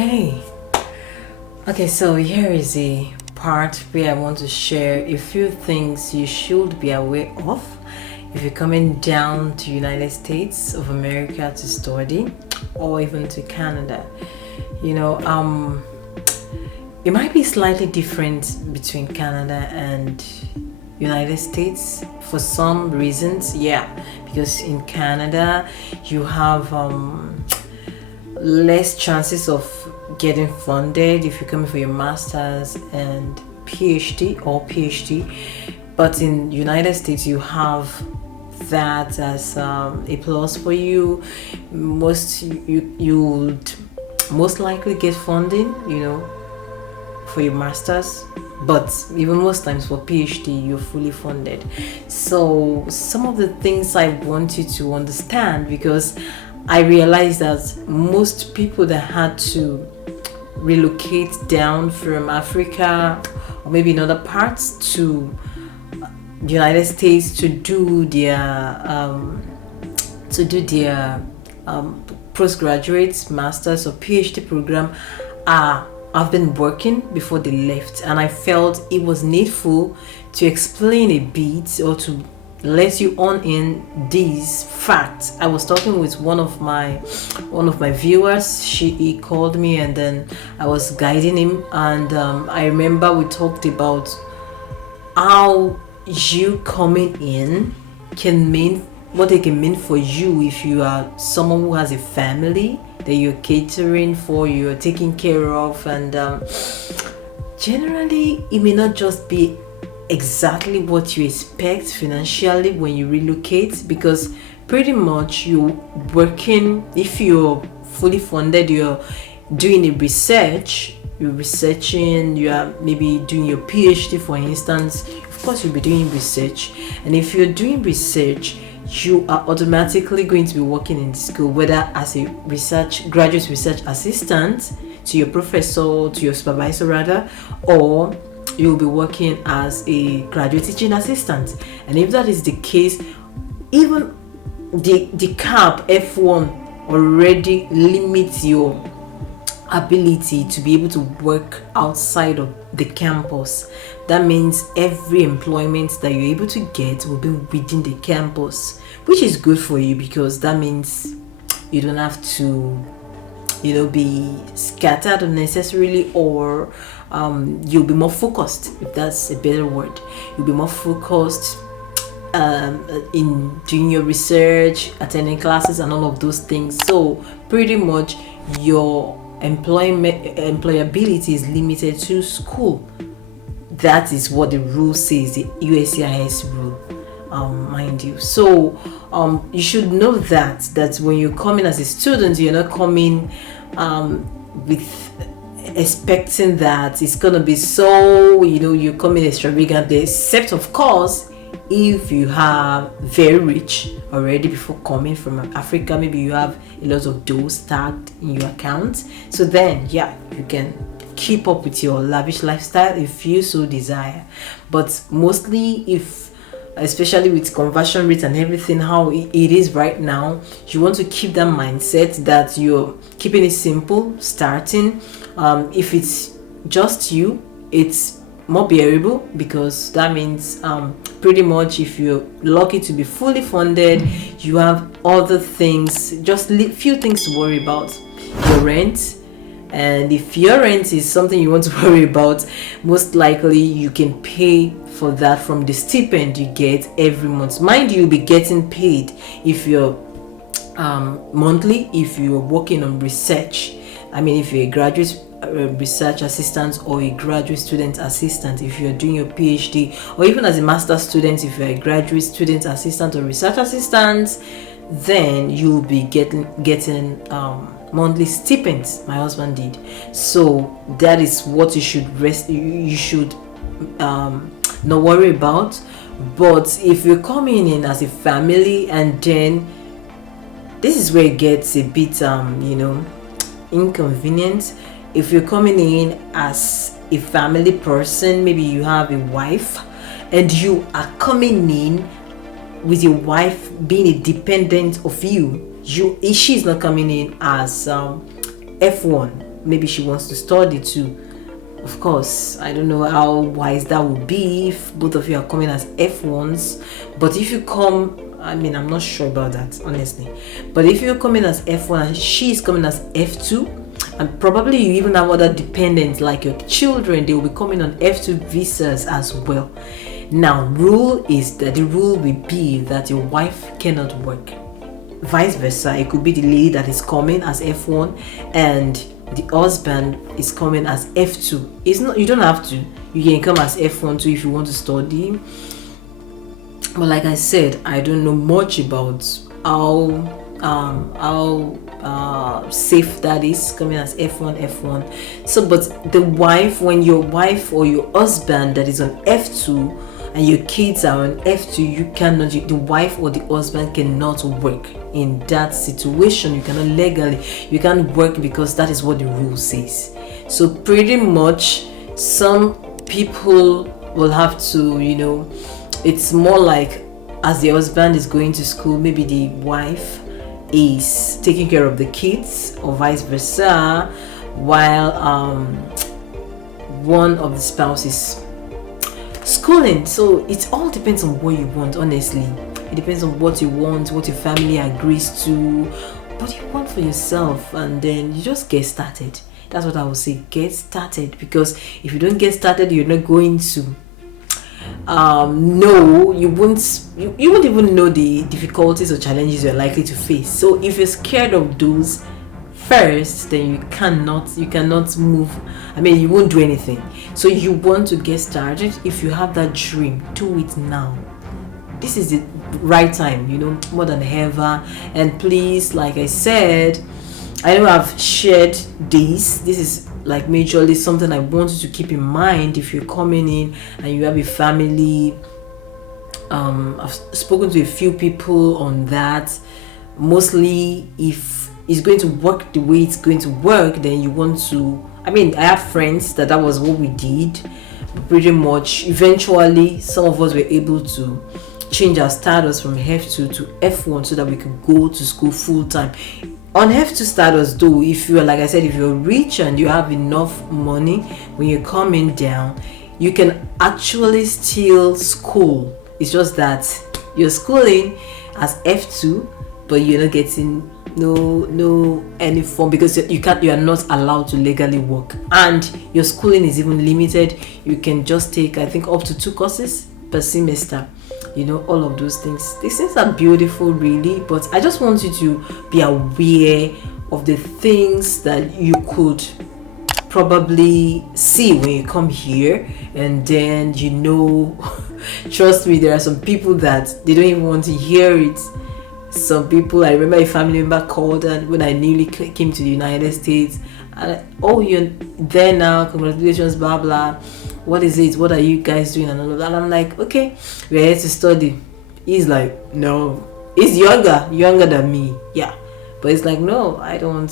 Okay. Okay, so here is a part where I want to share a few things you should be aware of if you're coming down to United States of America to study or even to Canada. You know, it might be slightly different between Canada and United States for some reasons, yeah, because in Canada you have less chances of getting funded if you're coming for your master's and PhD, but in United States you have that as a plus for you. You would most likely get funding, for your master's, but even most times for PhD you're fully funded. So some of the things I want you to understand, because I realized that most people that had to relocate down from Africa or maybe in other parts to the United States to do their postgraduate, master's or PhD program I've been working before they left, and I felt it was needful to explain a bit or to let you on in these facts. I was talking with one of my viewers. He called me, and then I was guiding him, and I remember we talked about how you coming in can mean what it can mean for you if you are someone who has a family that you're catering for, you're taking care of, and generally it may not just be exactly what you expect financially when you relocate, because pretty much you're working. If you're fully funded, you're doing a research, you're researching, you are maybe doing your PhD, for instance. Of course you'll be doing research, and if you're doing research, you are automatically going to be working in the school, whether as a graduate research assistant to your professor, to your supervisor rather, or you'll be working as a graduate teaching assistant. And if that is the case, even the cap F1 already limits your ability to be able to work outside of the campus. That means every employment that you're able to get will be within the campus, which is good for you, because that means you don't have to be scattered unnecessarily, or you'll be more focused, if that's a better word. You'll be more focused in doing your research, attending classes and all of those things. So pretty much your employability is limited to school. That is what the rule says, the USCIS rule, mind you. So you should know that when you come in as a student, you're not coming with expecting that it's gonna be so, you're coming extravagantly, except of course if you have very rich already before coming from Africa. Maybe you have a lot of dough stacked in your account, so then you can keep up with your lavish lifestyle if you so desire. But mostly, especially with conversion rates and everything how it is right now, you want to keep that mindset that you're keeping it simple starting. If it's just you, it's more bearable, because that means pretty much if you're lucky to be fully funded, you have other things, just few things to worry about. Your rent, and if your rent is something you want to worry about, most likely you can pay for that from the stipend you get every month. Mind you, you'll be getting paid if you're monthly, if you're working on research. I mean, if you're a graduate research assistant or a graduate student assistant, if you're doing your PhD, or even as a master's student, if you're a graduate student assistant or research assistant, then you'll be getting monthly stipends. My husband did. So that is what you should not worry about. But if you're coming in as a family, and then this is where it gets a bit inconvenient. If you're coming in as a family person, maybe you have a wife and you are coming in with your wife being a dependent of you, she's not coming in as F1. maybe she wants to study too. Of course, I don't know how wise that would be if both of you are coming as F1s. But if you come, I mean, I'm not sure about that, honestly. But if you're coming as F1 and she's coming as F2, and probably you even have other dependents like your children, they will be coming on F2 visas as well. Now, the rule will be that your wife cannot work. Vice versa, it could be the lady that is coming as F1 and the husband is coming as F2. It's not, you don't have to. You can come as F1 too if you want to study. But like I said, I don't know much about how safe that is coming as F1. So, but the wife, when your wife or your husband that is on F2 and your kids are on F2, the wife or the husband cannot work in that situation. You cannot legally, you can't work because that is what the rule says. So pretty much some people will have to, it's more like as the husband is going to school, maybe the wife is taking care of the kids or vice versa, while one of the spouses schooling. So it all depends on what you want, honestly. It depends on what you want, what your family agrees to, what you want for yourself, and then you just get started. That's what I would say, get started, because if you don't get started, you're not going to you won't even know the difficulties or challenges you're likely to face. So if you're scared of those first, then you cannot move. I mean, you won't do anything. So you want to get started. If you have that dream, do it now. This is the right time, more than ever. And please, like I said, I know I've shared this is like majorly something I want you to keep in mind if you're coming in and you have a family. I've spoken to a few people on that. Mostly, if it's going to work the way it's going to work, then you want to, I have friends that was what we did pretty much. Eventually some of us were able to change our status from F2 to F1 so that we could go to school full time. On F2 status though, if you're, like I said, if you're rich and you have enough money, when you're coming down, you can actually still school. It's just that you're schooling as F2, but you're not getting no any form, because you are not allowed to legally work, and your schooling is even limited. You can just take, I think, up to 2 courses per semester. All of those things. These things are beautiful, really, but I just want you to be aware of the things that you could probably see when you come here, and then trust me, there are some people that they don't even want to hear it. Some people, I remember a family member called, and when I newly came to the United States, and you're there now, congratulations, blah blah, what is it, what are you guys doing, and all of that. And I'm like, okay, we're here to study. He's like, no, he's younger than me, yeah, but it's like, no, I don't want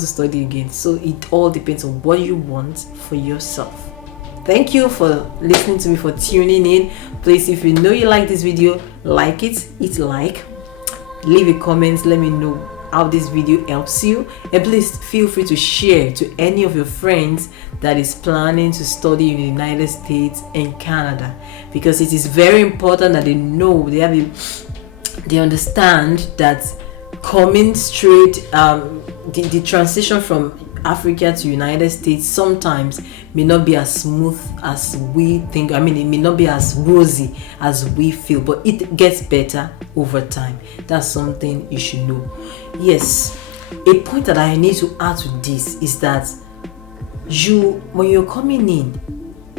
to study again. So it all depends on what you want for yourself. Thank you for listening to me, for tuning in. Please, if you know you like this video, like it, hit like, leave a comment, let me know how this video helps you, and please feel free to share to any of your friends that is planning to study in the United States and Canada, because it is very important that they understand that coming straight, the transition from Africa to United States sometimes may not be as smooth as we think. It may not be as rosy as we feel, but it gets better over time. That's something you should know. Yes, a point that I need to add to this is that when you're coming in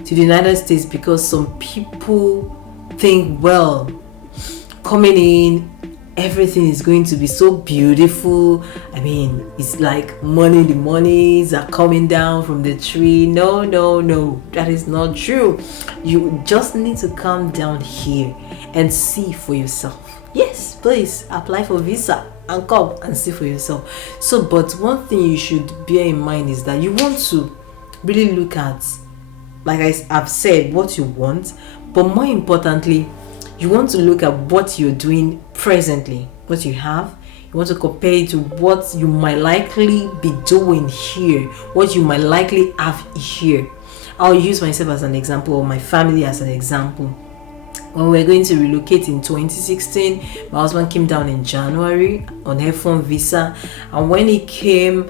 to the United States, because some people think, well, coming in, everything is going to be so beautiful. It's like the monies are coming down from the tree. No, that is not true. You just need to come down here and see for yourself. Yes, please apply for visa and come and see for yourself. So, but one thing you should bear in mind is that you want to really look at, like I've said, what you want, but more importantly, you want to look at what you're doing presently, what you have. You want to compare it to what you might likely be doing here, what you might likely have here. I'll use myself as an example, or my family as an example. When we were going to relocate in 2016, my husband came down in January on F1 visa, and when he came,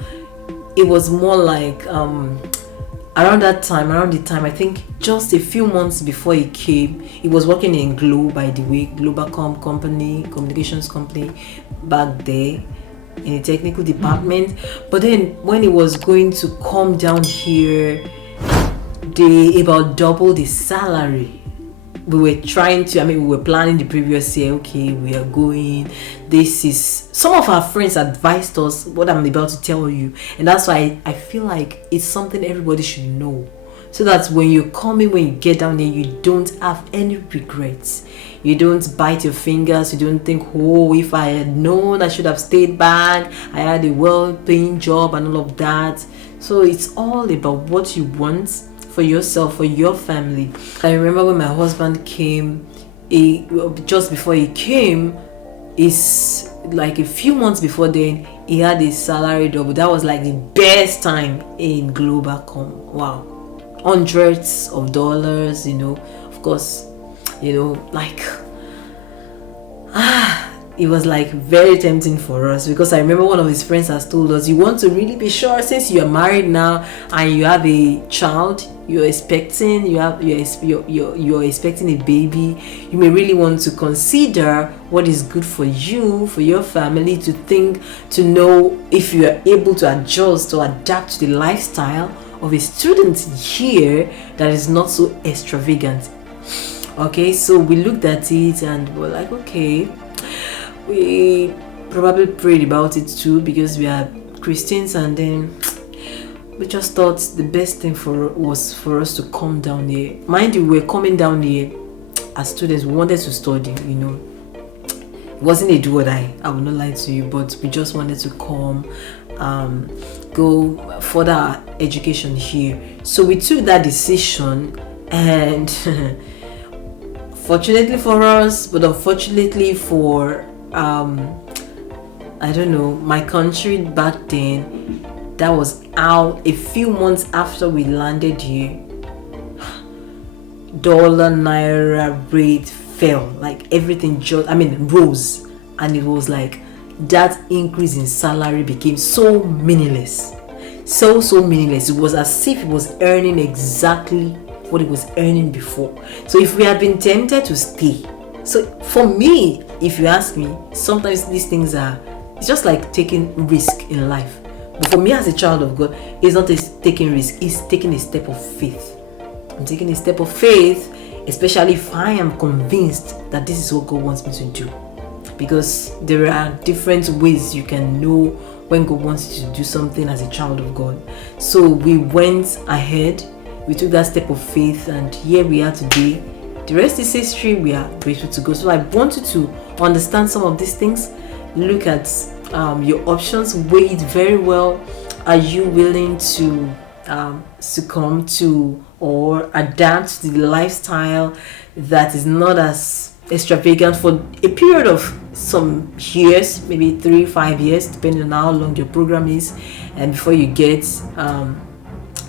it was more like around the time, I think just a few months before he came, he was working in Glo, by the way, Globacom company, communications company back there in the technical department. But then when he was going to come down here, they about doubled his salary. We were planning the previous year, okay, we are going, some of our friends advised us what I'm about to tell you, and that's why I feel like it's something everybody should know, so that when you get down there, you don't have any regrets. You don't bite your fingers. You don't think, oh, if I had known, I should have stayed back, I had a well-paying job and all of that. So it's all about what you want for yourself, for your family. I remember when my husband came, just before he came, is like a few months before then, he had his salary double. That was like the best time in Globacom. Wow, hundreds of dollars, of course, like it was like very tempting for us, because I remember one of his friends has told us, you want to really be sure, since you are married now and you have a child, you're expecting a baby, you may really want to consider what is good for you, for your family, to know if you are able to adjust or adapt to the lifestyle of a student here that is not so extravagant. Okay, so we looked at it and we're like, okay, we probably prayed about it too, because we are Christians, and then we just thought the best thing was for us to come down here. Mind you, we're coming down here as students. We wanted to study, It wasn't a do or die, I will not lie to you, but we just wanted to come, go further our education here. So we took that decision, and fortunately for us, but unfortunately for I don't know, my country back then, that was how a few months after we landed here, dollar naira rate fell, like everything rose, and it was like that increase in salary became so meaningless, so meaningless. It was as if it was earning exactly what it was earning before. So if we had been tempted to stay, so for me, if you ask me, sometimes these things it's just like taking risk in life. But for me as a child of God, it's not taking risk, it's taking a step of faith. I'm taking a step of faith, especially if I am convinced that this is what God wants me to do. Because there are different ways you can know when God wants you to do something as a child of God. So we went ahead, we took that step of faith, and here we are today. The rest is history. We are grateful to God. So I want you to understand some of these things. Look at your options, weigh it very well. Are you willing to succumb to or adapt to the lifestyle that is not as extravagant for a period of some years, maybe 3-5 years, depending on how long your program is, and before you get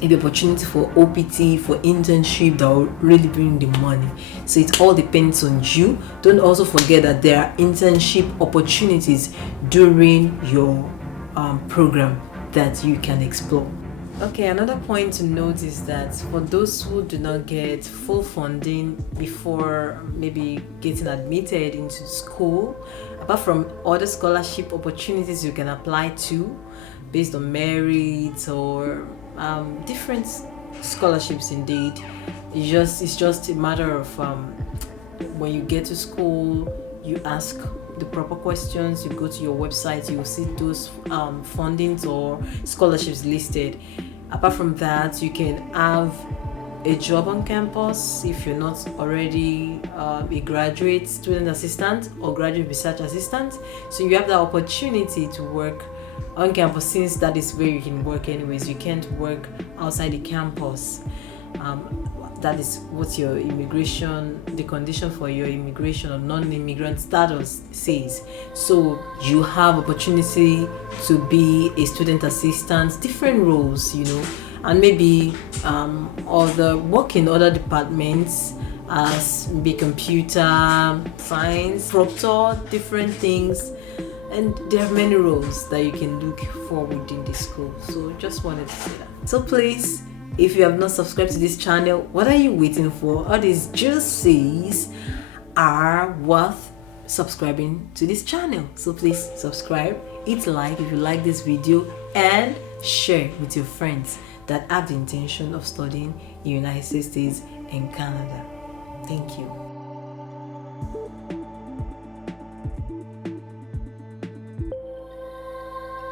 the opportunity for OPT, for internship that will really bring the money. So it all depends on you. Don't also forget that there are internship opportunities during your program that you can explore. Okay, another point to note is that for those who do not get full funding before maybe getting admitted into school, apart from other scholarship opportunities you can apply to based on merit or different scholarships indeed. It's just a matter of when you get to school, you ask the proper questions, you go to your website, you will see those fundings or scholarships listed. Apart from that, you can have a job on campus if you're not already a graduate student assistant or graduate research assistant. So you have the opportunity to work on campus, since that is where you can work anyways. You can't work outside the campus. that is what your immigration, the condition for your immigration or non-immigrant status says. So you have opportunity to be a student assistant, different roles, and maybe other work in other departments as be computer science, proctor, different things. And there are many roles that you can look for within the school. So just wanted to say that. So please, if you have not subscribed to this channel, what are you waiting for? All these juices are worth subscribing to this channel. So please subscribe, hit like if you like this video, and share with your friends that have the intention of studying in the United States and Canada. Thank you.